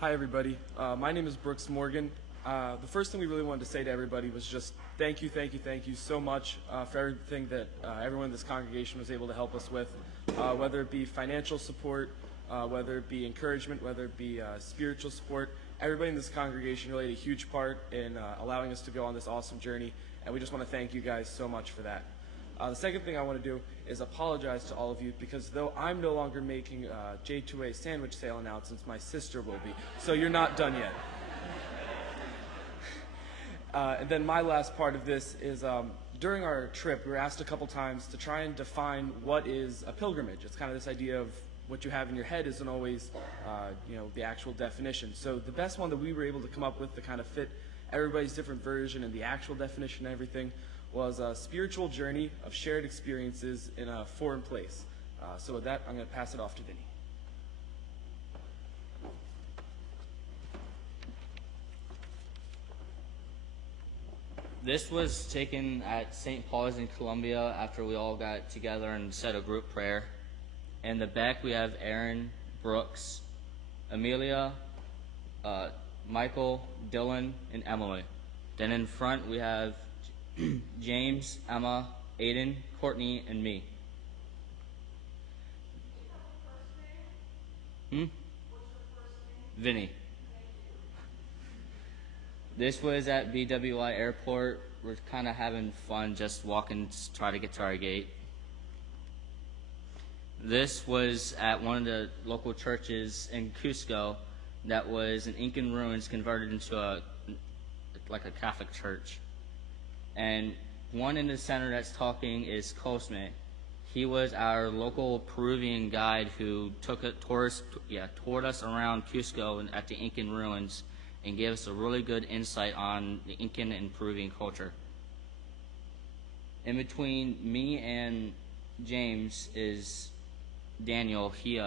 Hi, everybody. My name is Brooks Morgan. The first thing we really wanted to say to everybody was just thank you so much for everything that everyone in this congregation was able to help us with, whether it be financial support, whether it be encouragement, whether it be spiritual support. Everybody in this congregation really had a huge part in allowing us to go on this awesome journey, and we just want to thank you guys so much for that. The second thing I want to do is apologize to all of you, because though I'm no longer making J2A sandwich sale announcements, my sister will be. So you're not done yet. And then my last part of this is during our trip, we were asked a couple times to try and define what is a pilgrimage. It's kind of this idea of what you have in your head isn't always the actual definition. So the best one that we were able to come up with to kind of fit everybody's different version and the actual definition and everything was a spiritual journey of shared experiences in a foreign place. So with that, I'm going to pass it off to Vinny. This was taken at St. Paul's in Columbia after we all got together and said a group prayer. In the back we have Aaron, Brooks, Amelia, Michael, Dylan, and Emily. Then in front we have James, Emma, Aiden, Courtney, and me. Vinny. This was at BWI Airport. We're kind of having fun just walking to try to get to our gate. This was at one of the local churches in Cusco that was in Incan ruins converted into a Catholic church. And one in the center that's talking is Cosme. He was our local Peruvian guide who toured us around Cusco and at the Incan ruins and gave us a really good insight on the Incan and Peruvian culture. In between me and James is Daniel. He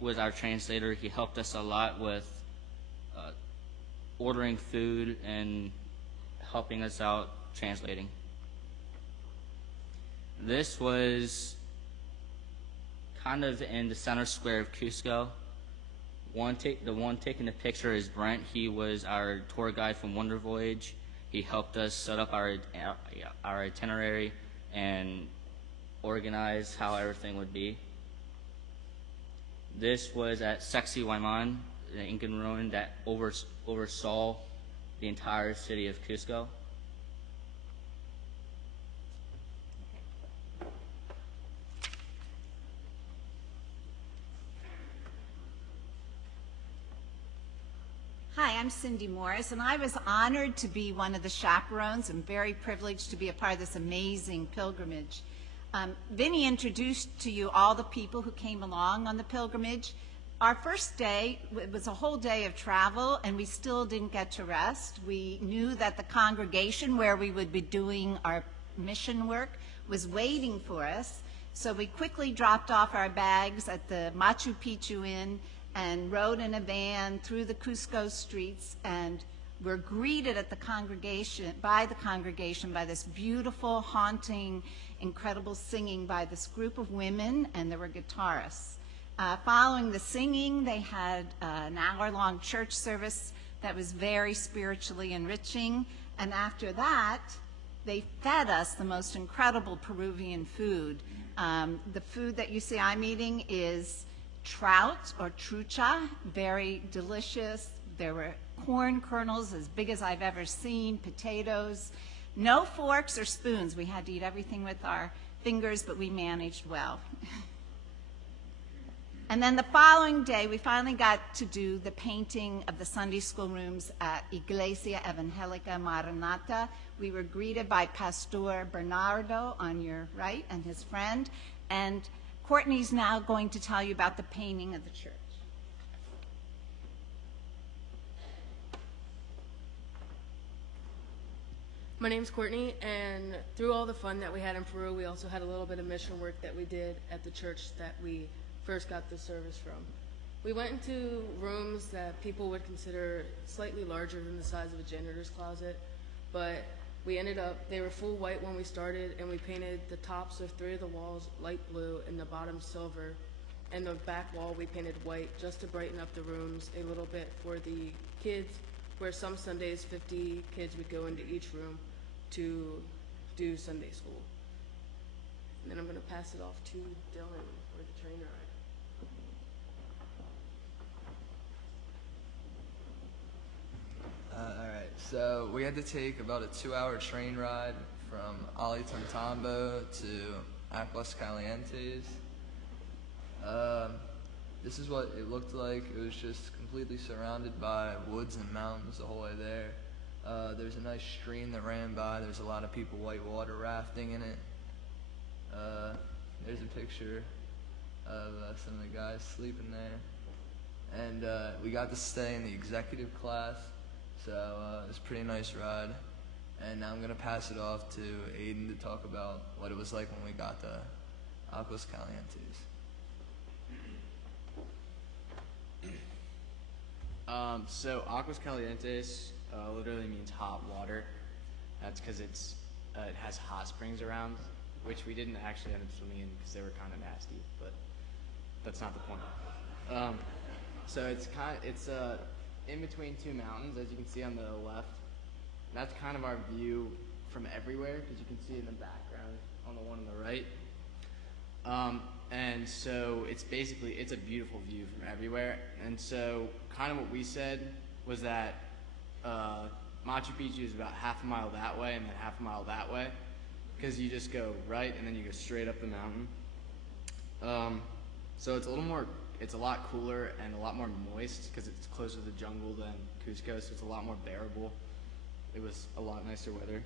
was our translator. He helped us a lot with ordering food and helping us out translating. This was kind of in the center square of Cusco. The one taking the picture is Brent. He was our tour guide from Wonder Voyage. He helped us set up our itinerary and organize how everything would be. This was at Sexy Waiman, the Incan ruin that oversaw the entire city of Cusco. Hi, I'm Cindy Morris, and I was honored to be one of the chaperones and very privileged to be a part of this amazing pilgrimage. Vinny introduced to you all the people who came along on the pilgrimage. Our first day, it was a whole day of travel, and we still didn't get to rest. We knew that the congregation where we would be doing our mission work was waiting for us, so we quickly dropped off our bags at the Machu Picchu Inn and rode in a van through the Cusco streets, and were greeted at the congregation by this beautiful, haunting, incredible singing by this group of women, and there were guitarists. Following the singing, they had an hour-long church service that was very spiritually enriching, and after that, they fed us the most incredible Peruvian food. The food that you see I'm eating is trout or trucha, very delicious. There were corn kernels as big as I've ever seen, potatoes, no forks or spoons. We had to eat everything with our fingers, but we managed well. And then the following day, we finally got to do the painting of the Sunday school rooms at Iglesia Evangelica Maranatha. We were greeted by Pastor Bernardo on your right and his friend, and Courtney's now going to tell you about the painting of the church. My name's Courtney, and through all the fun that we had in Peru, we also had a little bit of mission work that we did at the church that we first got the service from. We went into rooms that people would consider slightly larger than the size of a janitor's closet, but they were full white when we started, and we painted the tops of 3 of the walls light blue and the bottom silver. And the back wall we painted white just to brighten up the rooms a little bit for the kids, where some Sundays 50 kids would go into each room to do Sunday school. And then I'm going to pass it off to Dylan for the train ride. Alright, so we had to take about a 2-hour train ride from Alitantambo to Aguas Calientes. This is what it looked like. It was just completely surrounded by woods and mountains the whole way there. There's a nice stream that ran by. There's a lot of people whitewater rafting in it. There's a picture of some of the guys sleeping there. And we got to stay in the executive class, so it was a pretty nice ride. And now I'm going to pass it off to Aiden to talk about what it was like when we got to Aguas Calientes. So Aguas Calientes literally means hot water. That's because it has hot springs around, which we didn't actually end up swimming in because they were kind of nasty, but that's not the point. So it's in between two mountains, as you can see on the left. That's kind of our view from everywhere, because you can see in the background on the one on the right. And so it's a beautiful view from everywhere. And so kind of what we said was that Machu Picchu is about half a mile that way and then half a mile that way, because you just go right and then you go straight up the mountain. So it's a lot cooler and a lot more moist because it's closer to the jungle than Cusco, so it's a lot more bearable. It was a lot nicer weather.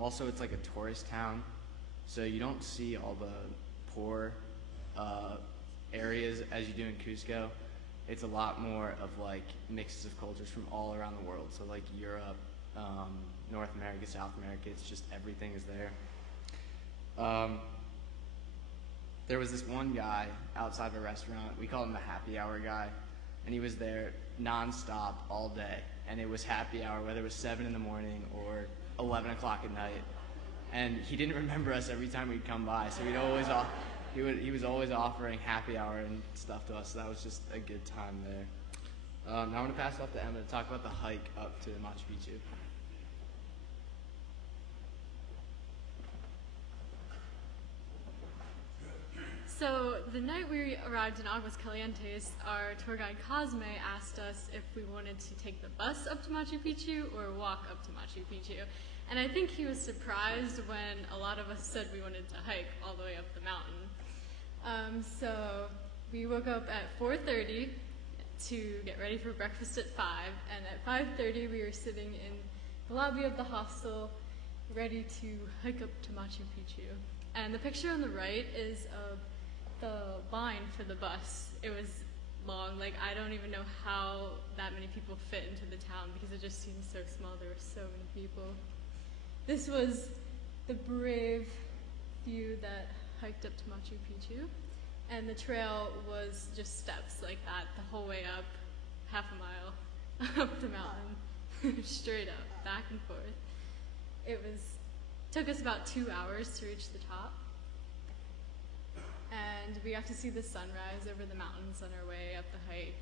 Also, it's like a tourist town, so you don't see all the poor areas as you do in Cusco. It's a lot more of like mixes of cultures from all around the world. So like Europe, North America, South America, it's just everything is there. There was this one guy outside of a restaurant, we call him the happy hour guy, and he was there nonstop all day. And it was happy hour, whether it was 7 in the morning or 11 o'clock at night. And he didn't remember us every time we'd come by, so he was always offering happy hour and stuff to us, so that was just a good time there. Now I'm going to pass it off to Emma to talk about the hike up to Machu Picchu. So the night we arrived in Aguas Calientes, our tour guide Cosme asked us if we wanted to take the bus up to Machu Picchu or walk up to Machu Picchu. And I think he was surprised when a lot of us said we wanted to hike all the way up the mountain. So we woke up at 4:30 to get ready for breakfast at 5, and at 5:30 we were sitting in the lobby of the hostel ready to hike up to Machu Picchu. And the picture on the right is of the line for the bus. It was long, like I don't even know how that many people fit into the town because it just seemed so small, there were so many people. This was the brave few that hiked up to Machu Picchu, and the trail was just steps like that the whole way up, half a mile up the mountain, straight up, back and forth. Took us about 2 hours to reach the top. And we got to see the sunrise over the mountains on our way up the hike.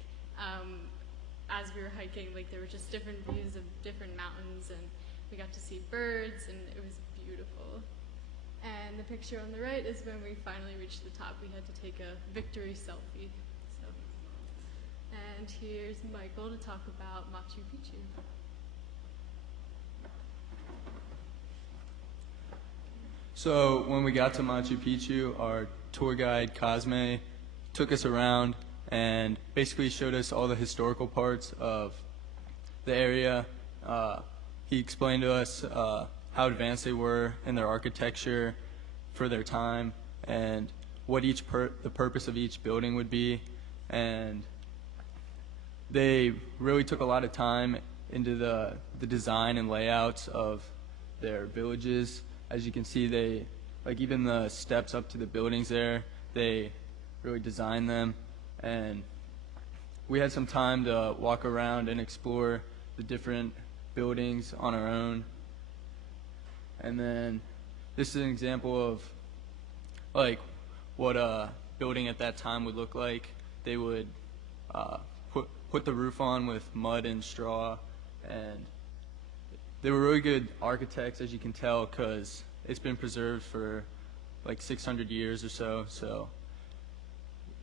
As we were hiking, like there were just different views of different mountains, and we got to see birds, and it was beautiful. And the picture on the right is when we finally reached the top. We had to take a victory selfie. And here's Michael to talk about Machu Picchu. So when we got to Machu Picchu, our tour guide Cosme took us around and basically showed us all the historical parts of the area. He explained to us how advanced they were in their architecture for their time and what the purpose of each building would be. And they really took a lot of time into the design and layouts of their villages. As you can see, like even the steps up to the buildings there, they really designed them. And we had some time to walk around and explore the different buildings on our own. And then this is an example of like what building at that time would look like. They would put the roof on with mud and straw, and they were really good architects, as you can tell, because it's been preserved for like 600 years or so. So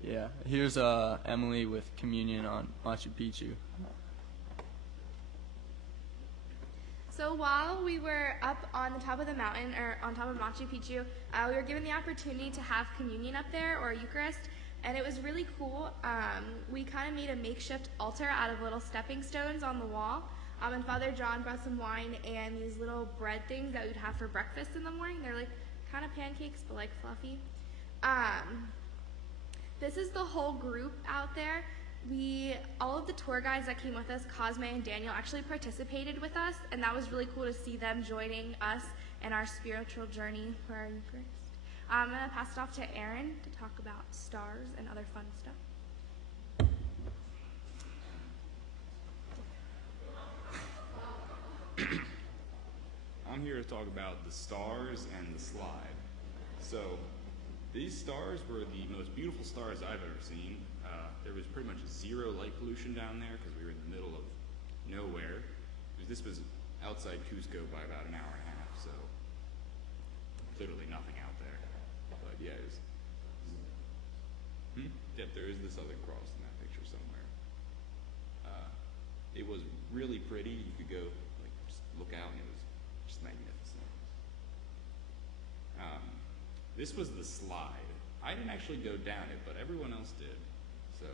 yeah, here's Emily with communion on Machu Picchu. So while we were up on the top of the mountain, or on top of Machu Picchu, we were given the opportunity to have communion up there, or Eucharist, and it was really cool. We kind of made a makeshift altar out of little stepping stones on the wall, and Father John brought some wine and these little bread things that we'd have for breakfast in the morning. They're like kind of pancakes, but like fluffy. This is the whole group out there. All of the tour guides that came with us, Cosme and Daniel, actually participated with us, and that was really cool to see them joining us in our spiritual journey for our Eucharist. I'm going to pass it off to Aaron to talk about stars and other fun stuff. I'm here to talk about the stars and the slide. So, these stars were the most beautiful stars I've ever seen. There was pretty much zero light pollution down there because we were in the middle of nowhere. This was outside Cusco by about an hour and a half, so literally nothing out there. But yeah, yep, there is this other cross in that picture somewhere. It was really pretty. You could go just look out, and it was just magnificent. This was the slide. I didn't actually go down it, but everyone else did. So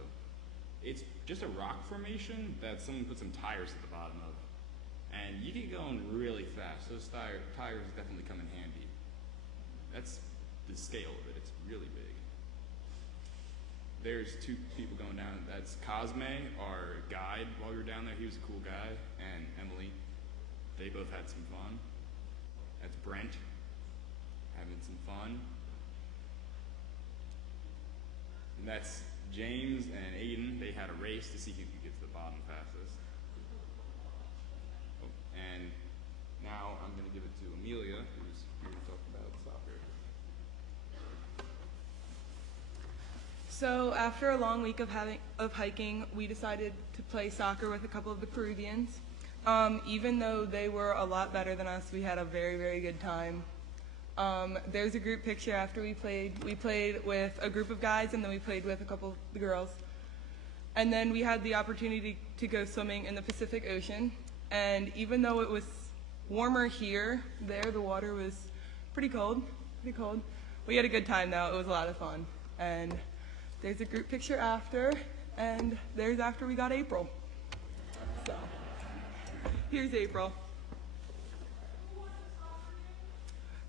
it's just a rock formation that someone put some tires at the bottom of. And you get going really fast. Those tires definitely come in handy. That's the scale of it. It's really big. There's two people going down. That's Cosme, our guide while we were down there. He was a cool guy. And Emily. They both had some fun. That's Brent, having some fun. And that's James and Aiden. They had a race to see who could get to the bottom fastest. Oh, and now I'm going to give it to Amelia, who's here to talk about soccer. So after a long week of hiking, we decided to play soccer with a couple of the Peruvians. Even though they were a lot better than us, we had a very, very good time. There's a group picture after we played. We played with a group of guys, and then we played with a couple of the girls. And then we had the opportunity to go swimming in the Pacific Ocean. And even though it was warmer here, the water was pretty cold. We had a good time, though. It was a lot of fun. And there's a group picture after, and there's after we got April. So here's April.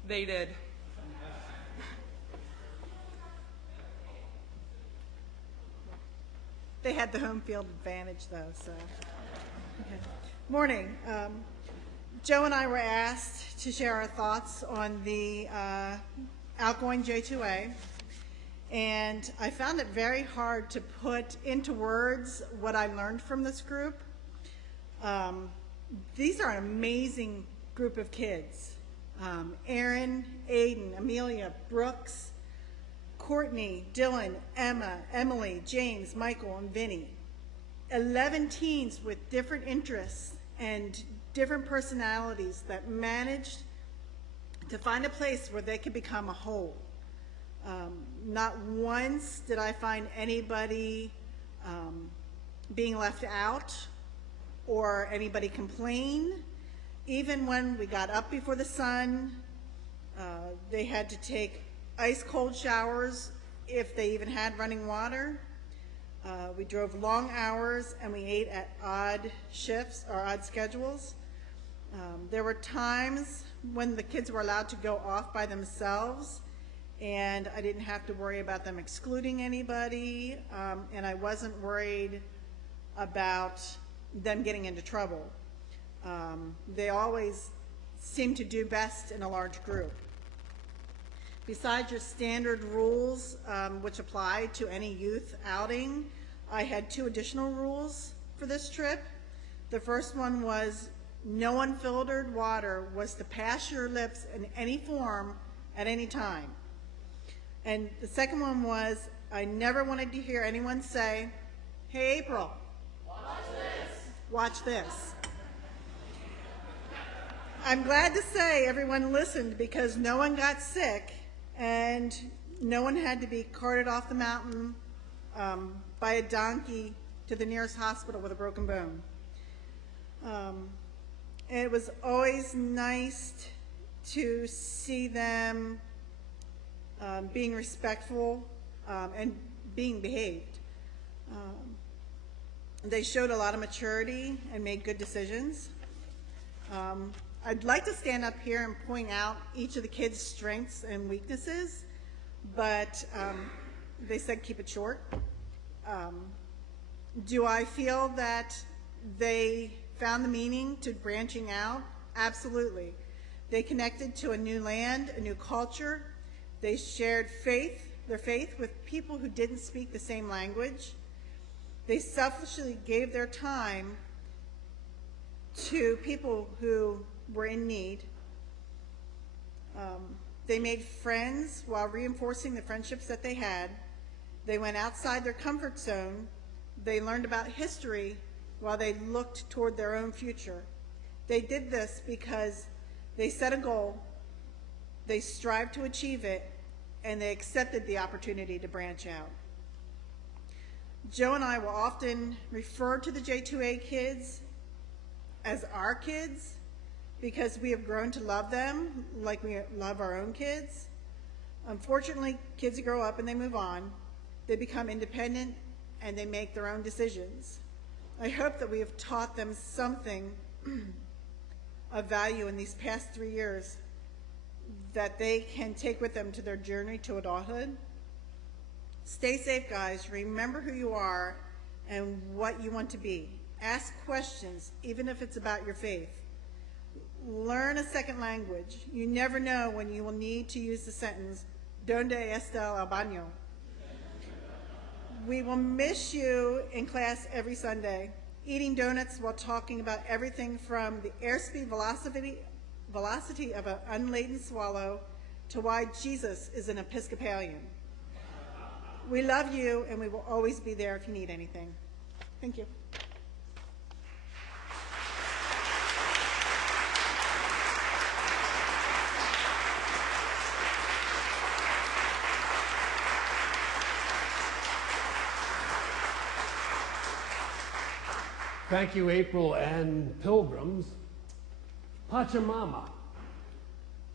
They did. They had the home field advantage, though, so. Okay. Morning. Joe and I were asked to share our thoughts on the outgoing J2A, and I found it very hard to put into words what I learned from this group. These are an amazing group of kids. Aaron, Aiden, Amelia, Brooks, Courtney, Dylan, Emma, Emily, James, Michael, and Vinny. 11 teens with different interests and different personalities that managed to find a place where they could become a whole. Not once did I find anybody being left out or anybody complain. Even when we got up before the sun, they had to take ice cold showers if they even had running water. We drove long hours and we ate at odd shifts or odd schedules. There were times when the kids were allowed to go off by themselves, and I didn't have to worry about them excluding anybody, and I wasn't worried about them getting into trouble. They always seem to do best in a large group. Besides your standard rules, which apply to any youth outing, I had 2 additional rules for this trip. The first one was no unfiltered water was to pass your lips in any form at any time. And the second one was I never wanted to hear anyone say, "Hey, April, watch this." I'm glad to say everyone listened because no one got sick and no one had to be carted off the mountain by a donkey to the nearest hospital with a broken bone. It was always nice to see them being respectful and being behaved. They showed a lot of maturity and made good decisions. I'd like to stand up here and point out each of the kids' strengths and weaknesses, but they said keep it short. Do I feel that they found the meaning to branching out? Absolutely. They connected to a new land, a new culture. They shared their faith with people who didn't speak the same language. They selfishly gave their time to people who were in need. They made friends while reinforcing the friendships that they had. They went outside their comfort zone. They learned about history while they looked toward their own future. They did this because they set a goal, they strived to achieve it, and they accepted the opportunity to branch out. Joe and I will often refer to the J2A kids as our kids because we have grown to love them like we love our own kids. Unfortunately, kids grow up and they move on. They become independent and they make their own decisions. I hope that we have taught them something of value in these past 3 years that they can take with them to their journey to adulthood. Stay safe, guys. Remember who you are and what you want to be. Ask questions, even if it's about your faith. Learn a second language. You never know when you will need to use the sentence, "Donde está el baño?" We will miss you in class every Sunday, eating donuts while talking about everything from the airspeed velocity of an unladen swallow to why Jesus is an Episcopalian. We love you, and we will always be there if you need anything. Thank you. Thank you, April and Pilgrims. Pachamama.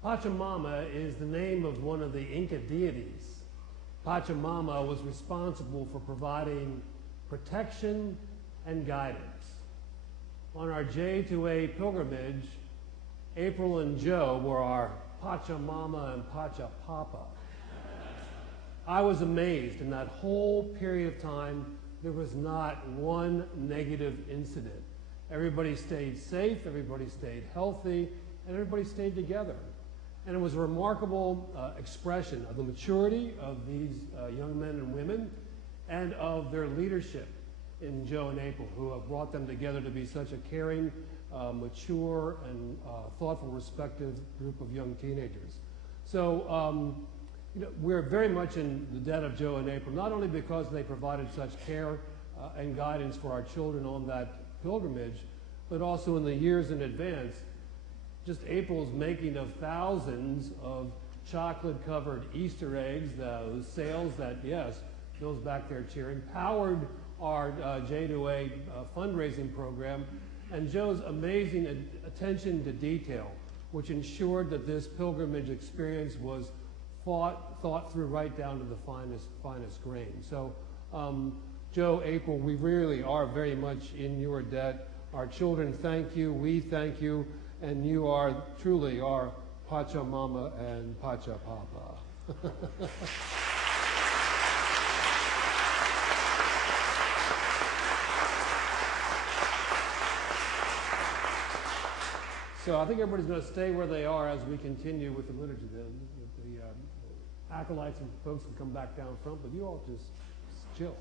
Pachamama is the name of one of the Inca deities. Pachamama was responsible for providing protection and guidance. On our J2A pilgrimage, April and Joe were our Pachamama and Pachapapa. I was amazed in that whole period of time. There was not one negative incident. Everybody stayed safe, everybody stayed healthy, and everybody stayed together. And it was a remarkable expression of the maturity of these young men and women and of their leadership in Joe and April, who have brought them together to be such a caring, mature, and thoughtful, respective group of young teenagers. So, we're very much in the debt of Joe and April, not only because they provided such care and guidance for our children on that pilgrimage, but also in the years in advance. Just April's making of thousands of chocolate-covered Easter eggs, those sales that, yes, Bill's back there cheering, powered our J2A fundraising program, and Joe's amazing attention to detail, which ensured that this pilgrimage experience was thought through right down to the finest grain. So, Joe, April, we really are very much in your debt. Our children thank you, we thank you, and you are truly our Pachamama and Pachapapa. So I think everybody's going to stay where they are as we continue with the liturgy. The acolytes and folks can come back down front, but you all just chill.